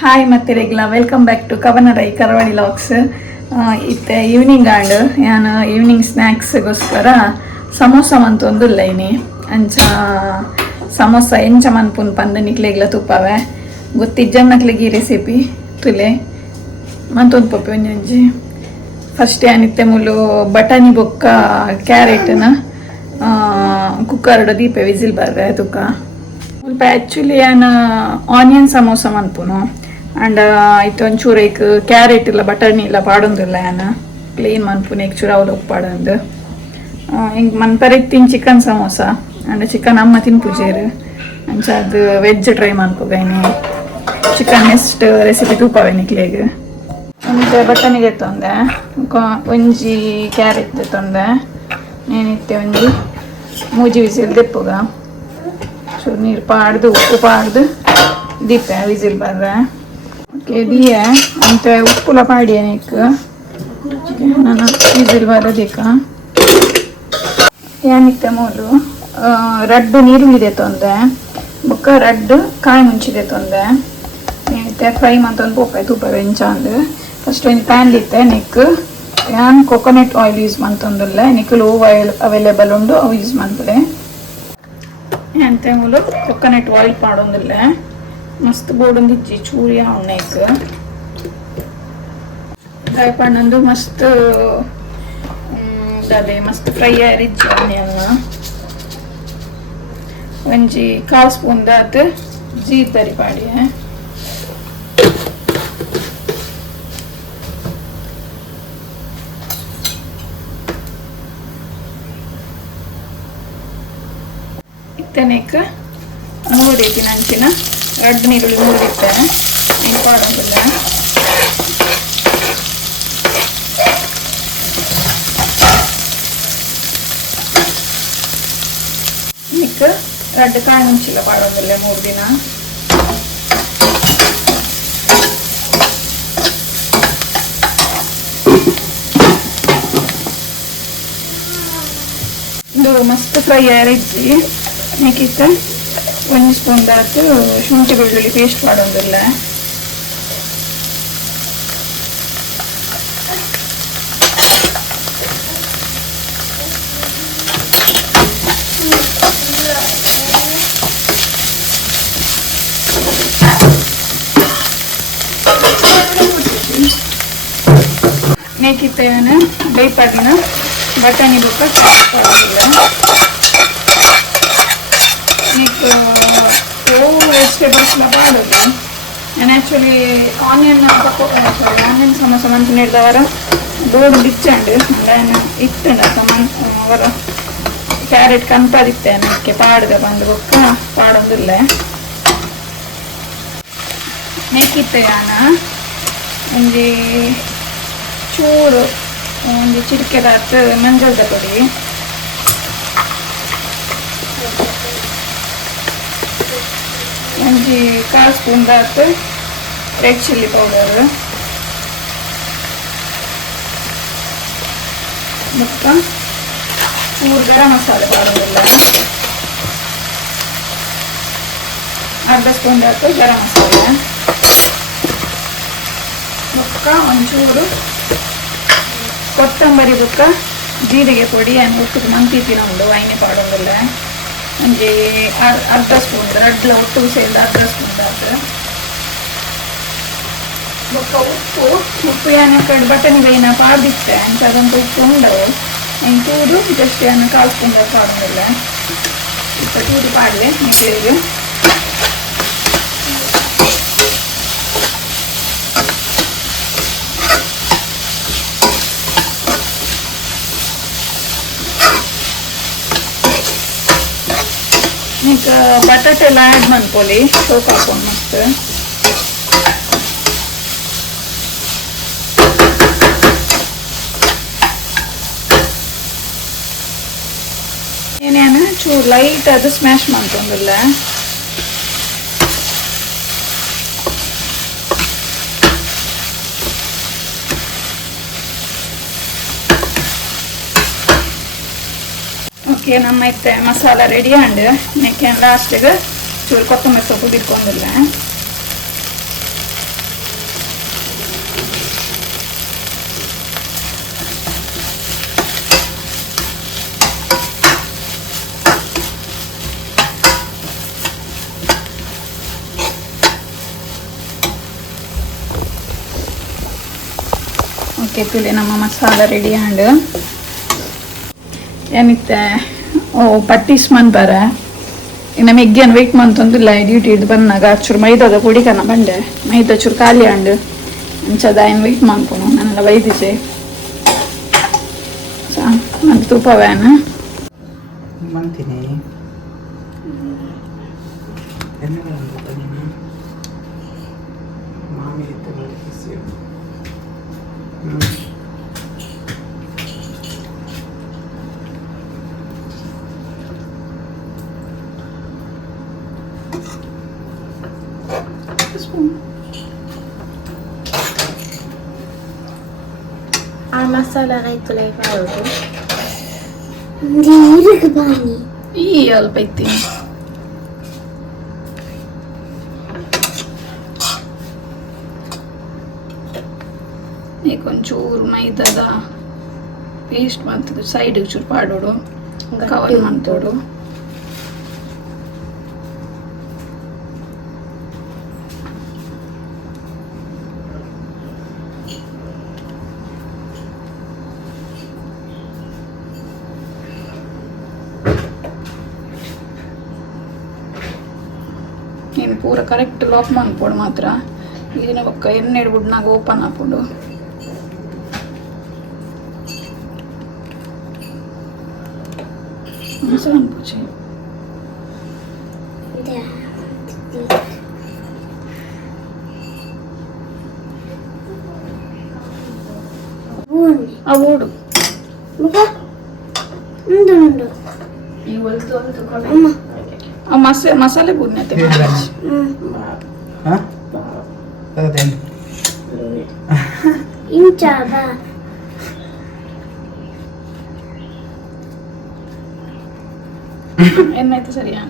Hi ಮತ್ತೆ ರೆಗ್ಲಾ welcome back to ಕವನರೈ ಕರಾವಳಿ LOX. ಇತ್ತೆ ಈವ್ನಿಂಗ್ ಆಂಡ್ ನಾನು ಈವ್ನಿಂಗ್ ಸ್ನ್ಯಾಕ್ಸ್ಗೋಸ್ಕರ ಸಮೋಸ ಮಂತೊಂದುಲ್ಲ ಇನಿ ಅಂಚ ಸಮೋಸ ಎಂಚ ಮನ್ಪುನ್ ಪಂದ ನಿಕ್ಲೆಗ್ಲ ತುಪ್ಪವೆ ಗೊತ್ತಿಜ್ಜನ್ನಕ್ಲೆಗ್ ಈ ರೆಸಿಪಿ ತುಲೆ ಮಂತೊಂದು ಪಪ್ಪಿ ಒಂಜಿ ಫಸ್ಟ್ ಏನಿತ್ತೆ ಮುಲು ಬಟಾಣಿ ಬೊಕ್ಕ ಕ್ಯಾರೆಟ್ನ ಕುಕ್ಕರ್ಡ್ ದೀಪೆ ವಿಸಿಲ್ ಬರ್ರೆ ತುಕ್ಕ ಸ್ವಲ್ಪ ಆ್ಯಕ್ಚುಲಿ ನಾನು ಆನಿಯನ್ ಸಮೋಸ ಮನ್ಪುನು ಆ್ಯಂಡ್ ಇತ್ತು ಒಂಚೂರು ಈಗ ಕ್ಯಾರೆಟ್ ಇಲ್ಲ ಬಟಾಣಿ ಇಲ್ಲ ಪಾಡೊಂದಿಲ್ಲ ನಾನು ಪ್ಲೇನ್ ಮನ್ಪುನು ಚೂರು ಅವಳು ಉಪ್ಪಾಡಂದು ಹಿಂಗೆ ಮನ್ಪರಿತ್ತಿನ ಚಿಕನ್ ಸಮೋಸ ಆ್ಯಂಡ್ ಚಿಕನ್ ಅಮ್ಮ ತಿನ್ಪುಜೇರು ಅಂಚ ಅದು ವೆಜ್ ಟ್ರೈ ಮನ್ಪುಗೈನಿ ಚಿಕನ್ ನೆಕ್ಸ್ಟ್ ರೆಸಿಪಿ ತೂಪವೆ ನಿಕ್ಲೆಗ್ ಒಂದು ಬಟಾಣಿಗೆ ತೊಂದೆ ಒಂಜಿ ಕ್ಯಾರೆಟ್ ತೊಂದೆ ಏನಿತ್ತೆ ಒಂಜಿ ಮೂಜಿ ವಿಸಿಲ್ ದೆಪ್ಪುಗ ಚೂರು ನೀರು ಪಾಡ್ದು ಉಪ್ಪು ಪಾಡ್ದು ದೀಪೆ ವಿಸಿಲ್ ಬರ್ರೆ ಓಕೆ ದಿಯೆ ಅಂತ ಉಪ್ಪುಲ ಪಾಡಿಯ ನೀಕ್ ನಾನು ವಿಸಿಲ್ ಬರೋದೀಕ ಏನಿತ್ತೆ ಮೂಲು ರಡ್ಡು ನೀರುಳ್ಳಿದೆ ತೊಂದೆ ಬೊಕ್ಕ ರಡ್ಡು ಕಾಯಿ ಮುಂಚಿದೆ ತೊಂದೆ ಏನಿತ್ತೆ ಫ್ರೈ ಮಂತೊಂದು ಪೋಪೆ ತುಪ್ಪ ವೆಂಚಾಂದು ಫಸ್ಟ್ ಒಂದು ಪ್ಯಾನ್ ಇತ್ತೆ ನೆಕ್ ನಾನು ಕೊಕೊನಟ್ ಆಯಿಲ್ ಯೂಸ್ ಮಂತೊಂದುಲ್ಲ ನೆಕ್ ಲೋ ಆಯಿಲ್ ಅವೈಲೇಬಲ್ ಉಂಡು ಅವು ಯೂಸ್ ಮಾಡ್ಬಿಡೆ ಎಂತ ಮೂಲು ಕೊಕೊನಟ್ ಆಯಿಲ್ ಪಾಡೊಂದಿಲ್ಲ ಮಸ್ತ್ ಬೋಡೊಂದು ಇಜ್ಜಿ ಚೂರಿಯ ಉಣ್ಣೆಕ್ ಫ್ರೈ ಪಣ್ಣಂದು ಮಸ್ತ್ ಅದೇ ಮಸ್ತ್ ಫ್ರೈ ಆರಿಜ್ಜಿ ಆನಿಯನ್ನ ಒಂಜಿ 1/4 ಸ್ಪೂನ್ ದಾತ್ ಜೀರಿಗೆ ಪಾಡಿ ಇತ್ತನೇಕ 3 ರೀತಿ ನಂಚಿನ ರಡ್ಡು ನೀರುಳ್ಳಿ 3 ಇತ್ತೆ ನೀನು ಪಾಡೋದಿಲ್ಲ ನಿಕ್ಕ ರಡ್ಡು ಕಾಯಿ ಮುಂಚಿಲ್ಲ ಪಾಡೋದಿಲ್ಲ 3 ದಿನ ಇದು ಮಸ್ತ್ ಫ್ರೈ ಆರಿಜ್ಜಿ ನೆಕ್ಕಿತ್ತ 1 ಸ್ಪೂನ್ ದಾತು ಶುಂಠಿ ಬೆಳ್ಳುಳ್ಳಿ ಪೇಸ್ಟ್ ಮಾಡೋದಿಲ್ಲ ನೆಕ್ಕಿತ್ತೇನು ಬೈಪಾಡಿನ ಬಟಾಣಿ ಬೊಕ್ಕ ಮಾಡೋದಿಲ್ಲ ನೆಕ್ ವೆಜಿಟೇಬಲ್ಸ್ನ ಪಾಡೋದು ನಾನು ಆ್ಯಕ್ಚುಲಿ ಆನಿಯನ್ ಸಮೋಸ ಮಂತ್ ನೀಡಿದವರ ಬೋರ್ಡ್ ಇಚ್ಚಂಡು ನಾನು ಇತ್ತಂಡ ಅವರ ಕ್ಯಾರೆಟ್ ಕನ್ಪದಿತ್ತೆ ನನಗೆ ಪಾಡ್ದೆ ಬಂದು ಬೊಕ್ಕ ಪಾಡೊಂದಿಲ್ಲ ನೆಕ್ಕಿತ್ತೆ ನಾನು ಒಂಜಿ ಚೂರು ಒಂದು ಚಿಟಿಕೆದಾತ್ ಮಂಜಳದ ಪುಡಿ ಒಂಜಿ 1/4 ಸ್ಪೂನ್ ದಾತ್ ರೆಡ್ ಚಿಲ್ಲಿ ಪೌಡರ್ ಮತ್ತು ಚೂರು ಗರಂ ಮಸಾಲೆ ಪಾಡೋದಿಲ್ಲ 1/2 ಸ್ಪೂನ್ ದಾತ್ ಗರಂ ಮಸಾಲೆ ಮತ್ತು ಒಂಚೂರು ಕೊತ್ತಂಬರಿ ಬೊಕ್ಕ ಜೀರಿಗೆ ಪುಡಿ ಅನ್ನು ಒಟ್ಟಿಗೆ ಮಂತಿತ್ತಿನ ಉಂಡು ವೈನಿ ಪಾಡೋದಿಲ್ಲ ಒಂಜಿ 1/2 ಸ್ಪೂನ್ ರಡ್ಲ ಒಟ್ಟಿಗೆ ಸೇರಿದ 1/2 ಸ್ಪೂನ್ ದಾತ್ ಬೊಕ್ಕ ಉಪ್ಪು ಏನು ಕಡೆ ಬಟಣಿ ಬೈನ ಪಾಡ್ದಿತ್ತೆ ಅಂತ ಅದಂತ ಉಪ್ಪು ಉಂಡವು ಎಂಟೂರು ಜಸ್ಟ್ ಏನು 1/4 ಸ್ಪೂನ್ ದಾತ್ ಪಾಡೋದಿಲ್ಲ ಚೂರು ಪಾಡಿದೆ ನೀರಿಗೆ ಈಗ ಬಟಾಟೆ ಎಲ್ಲ ಆ್ಯಡ್ ಮಾಡ್ಕೊಳ್ಳಿ ಸೋಪ್ ಹಾಕೊಂಡು ಮಸ್ತ್ ಏನೇನು ಚೂರು ಲೈಟ್ ಅದು ಸ್ಮ್ಯಾಶ್ ಮಾಡ್ಕೊಂಡಿಲ್ಲ ಓಕೆ ನಮ್ಮ ಇತ್ತೆ ಮಸಾಲ ರೆಡಿ ಆಂಡ್ ನೆಕ್ಕೆ ಲಾಸ್ಟಿಗೆ ಚೂರು ಕೊತ್ತಂಬರಿ ಸೊಪ್ಪು ಬಿಟ್ಕೊಂಡಿಲ್ಲ ಓಕೆ ತುಳಿ ನಮ್ಮ ಮಸಾಲ ರೆಡಿ ಆಂಡ್ ಏನಿತ್ತೆ ಓ ಪಟ್ಟೀಸ್ ಮನ್ಪಾರ ಇನ್ನು ಮೆಗ್ಗಿಯನ್ನು ವೆಯ್ಟ್ ಮಂತೊಂದಿಲ್ಲ ಡ್ಯೂಟಿ ಇದ್ದು ಬಂದಾಗ ಚೂರು ಮೈದಾದ ಪುಡಿ ಕನ್ನ ಬಂಡೆ ಮೈದಾ ಚೂರು ಖಾಲಿ ಆಂಡ್ ಅಂಚದ ಏನು ವೆಯ್ಟ್ ಮಾಡ್ಕೊಳು ನಾನೆಲ್ಲ ಬೈದಿದ್ದೆ ಮತ್ತು ತುಪ್ಪ ವ್ಯಾನ್ ಮಾಡ್ತೀನಿ ಆ ಮಸಾಲ ರೈತ ಲೈಫ್ ಮಾಡೋದು ನೀರಿಗೆ ಬಾನಿ ಈ ಅಲ್ಪ ಐತಿ ಈಗ ಒಂಚೂರು ಮೈದಾದ ಪೇಸ್ಟ್ ಮಾಡ್ತದೆ ಸೈಡಿಗೆ ಚೂರು ಪಾಡೋಡು ಕವರ್ ಮಾಡ್ತೋಡು ನೀನು ಪೂರ ಕರೆಕ್ಟ್ ಲಾಕ್ ಮಾಡ್ಕೊಡು ಮಾತ್ರ ಇದನ್ನ ಒಕ್ಕ ಎಣ್ಣೆ ಇಡ್ಬಿಡ್ನಾಗ ಓಪನ್ ಹಾಕೊಂಡು ಪೂಜೆ ಆ ಓಡು ಆ ಮಸಾಲೆ ಬುಡ್ನತೆ ಇಂಚಾದ ಏನಾಯ್ತು ಸರಿಯಾ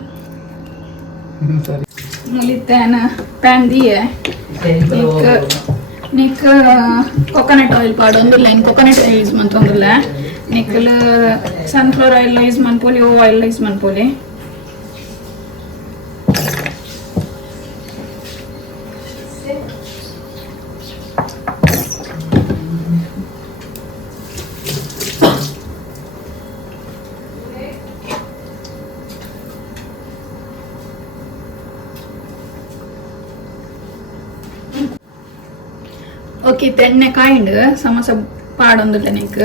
ಮುಲಿತ್ತೇನ ಪ್ಯಾನ್ ದಿಯೆ ನಿಕ್ ಕೊಕೊನಟ್ ಆಯಿಲ್ ಪಾಡೊಂದಿಲ್ಲ ಇನ್ನು ಕೊಕೊನಟ್ ಆಯಿಲ್ ಯೂಸ್ ಮಂತೊಂದಿಲ್ಲ ನಿಕ್ಕಲ್ ಸನ್ಫ್ಲವರ್ ಆಯಿಲ್ ಯೂಸ್ ಮನ್ಪೋಲಿ ಓ ಆಯಿಲ್ ಯೂಸ್ ಮನ್ಪೋಲಿ ಓಕೆ ತೆಣ್ಣೆ ಕಾಯಿಂಡ್ ಸಮೋಸ ಪಾಡೊಂದಿಲ್ಲ ನಿಕ್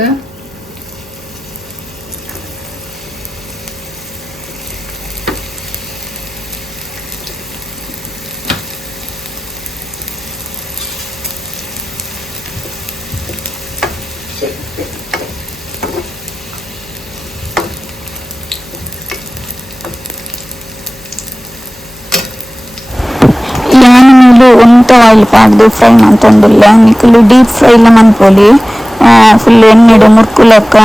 ಒಂತ ಆಯಿಲ್ ಪಾಡ್ದು ಫ್ರೈ ಮಂತೊಂದುಲ್ಲ ನಿಕ್ಕಲು ಡೀಪ್ ಫ್ರೈ ಇಲ್ಲ ಮನ್ಪೊಲಿ ಫುಲ್ ಎಣ್ಣೆಡು ಮುರ್ಕು ಲೆಕ್ಕ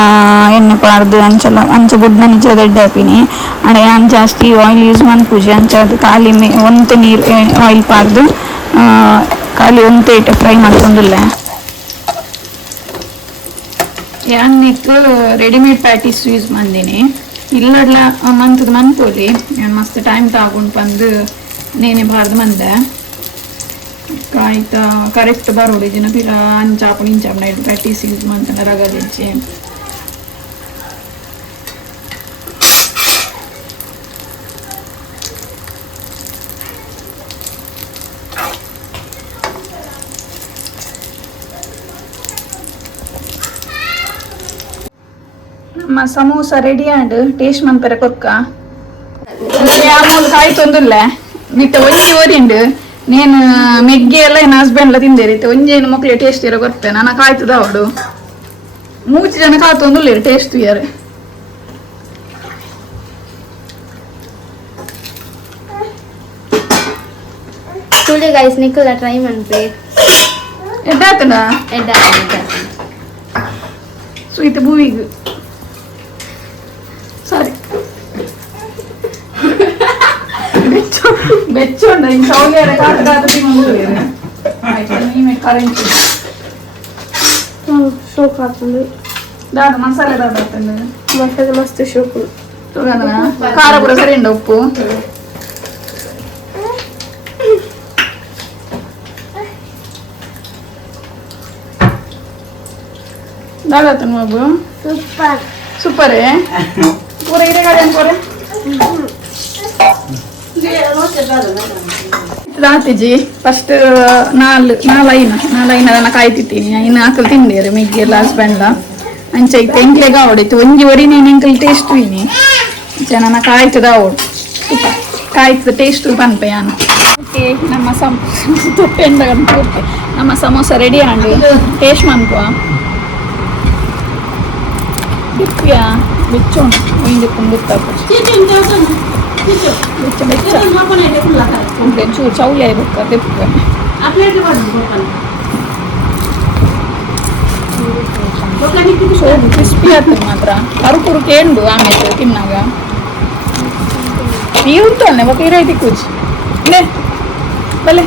ಎಣ್ಣೆ ಪಾಡ್ದು ಅಂಚ ಬುಡ್ನ ನಿಜದ ಎಡ್ಡೆ ಹಾಪಿನಿ ಅಣ್ಣ ಯಾನ್ ಜಾಸ್ತಿ ಆಯಿಲ್ ಯೂಸ್ ಮನ್ಪುಜಿ ಅಂಚದು ಖಾಲಿ ಒಂತ ನೀರು ಆಯಿಲ್ ಪಾಡ್ದು ಖಾಲಿ ಒಂತ ಇಟ್ಟು ಫ್ರೈ ಮಾಡ್ಕೊಂದಿಲ್ಲ ಯಾನ್ ನಿಕ್ ರೆಡಿಮೇಡ್ ಪ್ಯಾಟೀಸ್ ಯೂಸ್ ಮಂದಿನಿ ಇಲ್ಲಡ್ಲ ಮಂತದ ಮನ್ಪೊಲಿ ನಾನು ಮಸ್ತ್ ಟೈಮ್ ತಗೊಂಡು ಬಂದು ನೇನೆ ಬಾರ್ದು ಮಂದೆ ಆಯ್ತಾ ಕರೆಕ್ಟ್ ಬರೋಡು ಇದನ್ನ ಪಿರ ಅಂಚಾಪಣ ಇಂಚಾಪಣ ಇಟ್ಟು ಪ್ಯಾಟೀಸ್ ಯೂಸ್ ಮಾಡ್ತಾನೆ ರಗದಿಚ್ಚಿ ನಮ್ಮ ಸಮೋಸ ರೆಡಿ ಆಂಡ್ ಟೇಸ್ಟ್ ಮನ್ಪೆರ ಕೊರ್ಕ ಕಾಯಿ ತೊಂದಿಲ್ಲ ಮಿತ್ತ ಒಂಜಿ ಓರಿಂಡು నేను ಮೆಗ್ಗಿ ಎಲ್ಲ ಏನು ಹಸ್ಬೆಂಡ್ಲ ತಿಂದೇರಿತ್ತೆ ಒಂಜೇನು ಮಕ್ಳಿಗೆ ಟೇಸ್ಟ್ ಇರೋ ಗೊತ್ತೇ ನಾನು ಕಾಯ್ತದ ಅವಡು ಮೂಚಿ ಜನ ಕಾತೊಂದುಲ್ಲ ಟೇಸ್ಟ್ ಇಯರ್ ಟುಡೇ ಗೈಸ್ ನಿಖಿಲ ಟ್ರೈ ಮಾಡ್ರಿ ಎಡ್ಡಾತನ ಎಡ್ಡ ಸ್ವೀಟ್ ಭೂವಿಗೆ ಸಾರಿ ಬೆಚ್ಚೋಂಡ ಹಿಂಗೆ ಸೌಲ್ಯಾರ ಕಾಟಗಾತ ತಿಂದು ಆಯ್ತು ನೀವೇ ಕರೆಂಟ್ ಶೋಕ್ ಹಾಕೊಂಡು ದಾದ ಮಸಾಲೆ ದಾದ ಹಾಕ್ತಂಡು ಮಸಾಲೆ ಮಸ್ತ್ ಶೋಕು ಖಾರ ಪೂರ ಸರಿ ಉಂಡ ಉಪ್ಪು दादा बाबू ಸೂಪರ್ सुपर है पूरा इरे गाड़ी पूरे ರಾತ್ರಿಜಿ ಫಸ್ಟ್ ನಾಲ್ಕೈನ ನಾನು ಕಾಯ್ತಿತ್ತೀನಿ ಇನ್ನು ಹಾಕಲು ತಿಂದೇರು ಮಿಗ್ಗಿ ಎಲ್ಲ ಹಸ್ಬೆಂಡ್ಲ ಅಂಚೆ ಇತ್ತು ಎಂಕ್ಲೆಗ ಅವಡಿತ್ತು ಒಂಜಿವರೆ ನೀನು ಎಂಕಲ್ ಟೇಸ್ಟ್ ವೀನಿ ನನ್ನ ಕಾಯ್ತದ ಅವಡು ಸೂಪರ್ ಕಾಯ್ತದ ಟೇಸ್ಟ್ ಪನ್ಪೆ ನಾನು ಓಕೆ ನಮ್ಮ ತೊಟ್ಟೆಂಡ ಪೂರ್ತಿ ನಮ್ಮ ಸಮೋಸ ರೆಡಿ ಆಂಡು ಟೇಸ್ಟ್ ಮನ್ಕುವ ಬಿಪ್ಪಿಯಾ ಬೆಚ್ಚೋಣ ಒಯ್ದು ಕುಂಬುತ್ತಾಕು ಚೂರು ಚೌಲಿ ಆಗ್ಬೇಕು ದೆಪ್ಪೆ ಸೋಗು ಕ್ರಿಸ್ಪಿ ಆಗ್ತದೆ ಮಾತ್ರ ಕರುಕುರು ಕೇಂಡು ಆಮೇಲೆ ತಿನ್ನಾಗ ನೀವು ಉಂಟು ಒಕ್ಕ ಇರೈತಿ ಕೂಜಿ ಇಲ್ಲೇ ಬಲೆ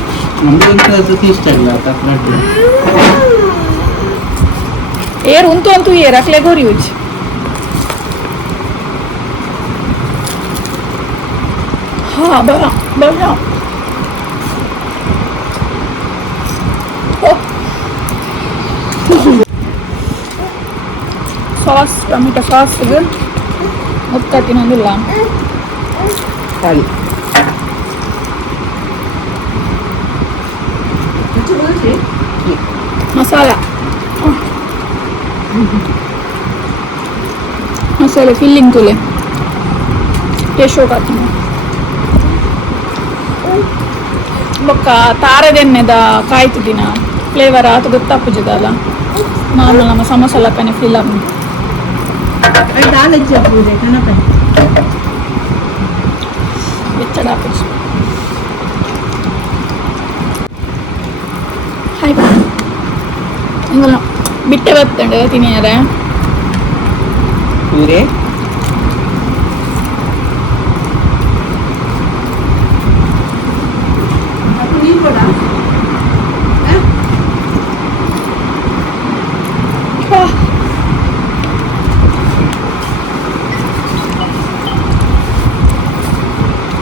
ಏರು ಉಂಟು ಅಂತೂ ಏರು ಅಕ್ಲೆ ಗೋರಿ ಉಜ್ಜಿ हाँ बड़ा बड़ा सॉस टमाटो सॉस ಮುತ್ತ ತಿನ್ನೋದಿಲ್ಲ ಖಾಲಿ ಮಸಾಲ ಮಸಾಲೆ ಫಿಲ್ಲಿಂಗ್ ತುಲೆ ಟೇಸ್ಟ್ ಹೋಗ್ತೀನಿ ಬೊಕ್ಕ ತಾರದೆಣ್ಣೆದ ಕಾಯ್ತು ದಿನ ಫ್ಲೇವರ್ ಆತ ಗೊತ್ತಾಪುಜದಲ್ಲ ನಾರ್ಮಲ್ ನಮ್ಮ ಸಮೋಸ ಲಕ್ಕನೆ ಫಿಲಮ್ ಬೆಚ್ಚಡ ಹಾಪುಜಿ ಹಾಯ್ ಹಿಂಗಲ್ಲ ಬಿಟ್ಟೆ ಬರ್ತಂಡು ತಿನ್ನಿಯಾರೆ ಪೂರೆ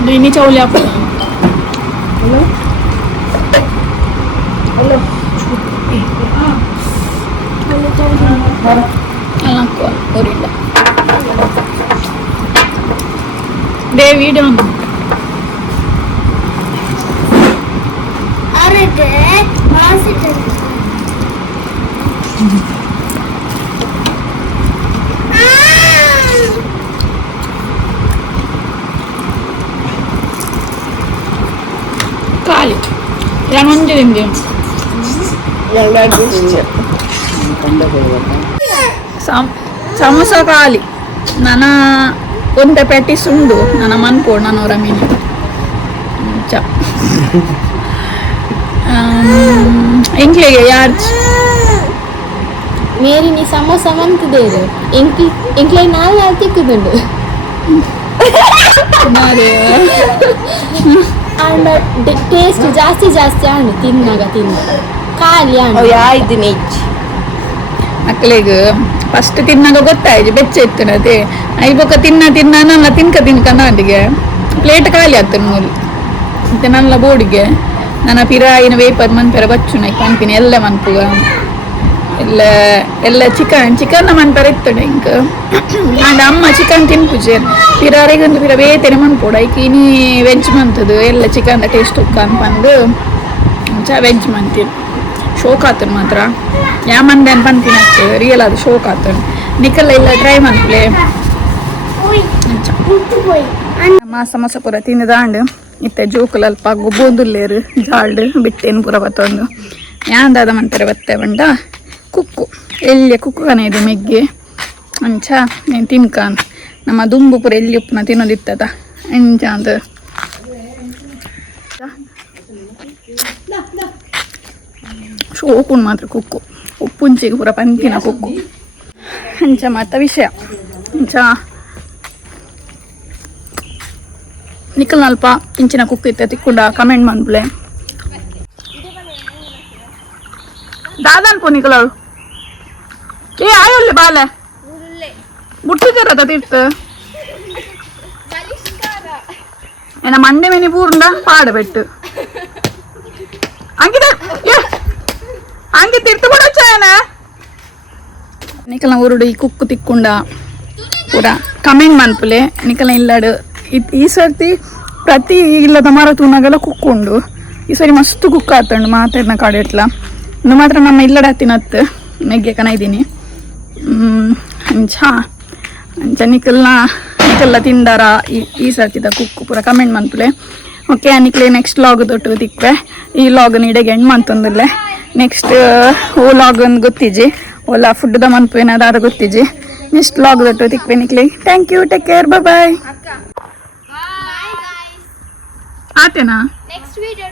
ini cowok apa? Halo? Halo? Halo cowok. Anak gua, Gorilla. Dewi dong. अरे देख वहाँ से चल Kali, yang mana dia? Samosa kali. Nana ಒಂದೇ ಪ್ಯಾಟಿಸ್ ಉಂಡು ನನ್ನ ಮನ್ಪೋಡು ನಾನು ಅವರ ಮೀನು ಚ ಎಂಕ್ಲೆಗೆ ಯಾರು ಮೇರಿ ನೀ ಸಮೋಸ ಮಂತಿದ್ದೇರು ಎಂಕ್ಲೆ ನಾವು ಯಾರು ತಿಕ್ಕುದುಂಡು ಅಂಡ್ ಟೇಸ್ಟ್ ಜಾಸ್ತಿ ಆಂಡು ತಿನ್ನಾಗ ಖಾಲಿ ಆಂಡು ಯಾಯ್ದು ಮಕ್ಕಳಿಗೆ ಫಸ್ಟ್ ತಿನ್ನಾಗ ಗೊತ್ತಾಯ್ತು ಬೆಚ್ಚ ಇತ್ತನತೆ ಐಬೊಕ್ಕ ತಿನ್ನ ನನ್ನ ತಿನ್ಕ ನಾಟಿಗೆ ಪ್ಲೇಟ್ ಖಾಲಿ ಆಗ್ತದೆ ಮೂಲಿ ಮತ್ತೆ ನನ್ನ ಬೋಡಿಗೆ ನನ್ನ ಪಿರಾಯಿನ ವೇಪರ್ ಮನ್ಪೆರ ಬಚ್ಚು ನೈ ಪಂಪಿನ ಎಲ್ಲ ಮನ್ಪುಗ ಎಲ್ಲ ಚಿಕನ್ ಮನ್ಪೆರ ಇತ್ತಡೆ ಇಂಕ ಅಂಡ್ ಅಮ್ಮ ಚಿಕನ್ ತಿನ್ಪುಜೆ ಪಿರಾರಿಗಂದು ಪಿರ ಬೇತೆನೆ ಮನ್ಪೋಡ ಐಕಿ ನೀ ವೆಜ್ ಮಂತದು ಎಲ್ಲ ಚಿಕನ್ ಟೇಸ್ಟ್ ಉಕ್ಕ ಅನ್ಪಂದು ವೆಜ್ ಮಂತೀನಿ ಶೋಕ್ ಆತನು ಮಾತ್ರ ಯಾ ಮಂದೆ ಅನ್ಪಂತೀನಿ ರಿಯಲ್ ಅದು ಶೋಕ್ ಆತನು ನಿಕಲ್ಲ ಇಲ್ಲ ಟ್ರೈ ಮನ್ಪ್ಲೆ ನಮ್ಮ ಸಮೋಸ ಪೂರ ತಿಂದಾಂಡು ಇತ್ತೆ ಜೋಕುಲು ಅಲ್ಪ ಗೊಬ್ಬೊಂದುಲ್ಲೇರು ಜಾಲ್ಡ್ ಬಿಟ್ಟೇನು ಪೂರ ಬತ್ತೊಂದು ಯಾಂದಾದ ಮಂತಾರೆ ಬತ್ತೆ ಬಂಡ ಕುಕ್ಕು ಎಲ್ಲಿಯ ಕುಕ್ಕು ಕನ ಇದು ಮೆಗ್ಗೆ ಅಂಚ ನೀನು ತಿನ್ಕಾನ್ ನಮ್ಮ ದುಂಬು ಪೂರ ಎಲ್ಲಿ ಉಪ್ಪುನ ತಿನ್ನೋದಿತ್ತದ ಅಂಚ ಅಂತ ಶೋಕುನ್ ಮಾತ್ರ ಕುಕ್ಕು ಉಪ್ಪುಂಚಿಗೆ ಪೂರ ಪಂಕಿನ ಕುಕ್ಕು ಅಂಚ ಮಾತ ವಿಷಯ ಅಂಚ ನಿಖಲ್ ಅಲ್ಪ ಇಂಚಿನ ಕುಕ್ಕು ಇತ್ತ ತಿಕ್ಕುಂಡ ಕಮೆಂಟ್ ಮಾಡ್ಬಿಳೆ ದಾದಾ ಅನ್ಪು ನಿಖಲಳು ಏ ಆಯೋಲ್ಲೆ ಬಾಲೆ ಬುಟ್ಟಿದ್ದಾರದ ತೀರ್ಥ ಏನ ಮಂಡೆ ಮೆನಿ ಪೂರ್ಂಡ ಪಾಡಬೆಟ್ಟು ಹಂಗಿದ ಹಂಗೆ ತಿರ್ತು ಕೂಡ ಚಾಯನ ನಿಕಲ್ನ ಉರುಡು ಈ ಕುಕ್ಕು ತಿಕ್ಕುಂಡ ಪೂರ ಕಮೆಂಟ್ ಮನ್ಪುಲೆ ನಿಕಲ್ನ ಇಲ್ಲಾಡು ಈ ಸರ್ತಿ ಪ್ರತಿ ಇಲ್ಲದ ಮರ ತೂನಾಗೆಲ್ಲ ಕುಕ್ಕೊಂಡು ಈ ಸರಿ ಮಸ್ತ್ ಕುಕ್ ಆತಂಡು ಮಾತಾಡಿನ ಕಾಡು ಇಟ್ಲ ಇನ್ನು ಮಾತ್ರ ನಮ್ಮ ಇಲ್ಲಡ ಹತ್ತಿನತ್ತು ಮೆಗ್ಗೆ ಕನ ಇದ್ದೀನಿ ಅಂಚ ನಿಕಲ್ಲ ತಿಂದಾರ ಈ ಸರ್ತಿದ ಕುಕ್ಕು ಪೂರ ಕಮೆಂಟ್ ಮನ್ಪುಲೆ ಓಕೆ ನಿಕ್ಲೆ ನೆಕ್ಸ್ಟ್ ಲಾಗ್ ತೊಟ್ಟು ತಿಕ್ವೆ ಈ ಲಾಗ್ ನೀಡೆಗೆ ಎಂಡ್ ಮಂತೊಂದಿಲ್ಲೆ ನೆಕ್ಸ್ಟ್ ಓ ಲಾಗ್ ಒಂದು ಗೊತ್ತಿಜ್ಜಿ ಓಲ ಫುಡ್ದ ಮನ್ಪು ಏನಾದ್ರು ಗೊತ್ತಿಜ್ಜಿ ನೆಕ್ಸ್ಟ್ ಲಾಗ್ ತೊಟ್ಟು ತಿಕ್ವೆ ನಿಕ್ಲೆ thank you take care bye ಆತೇನಾ ನೆಕ್ಸ್ಟ್ ವಿಡಿಯೋ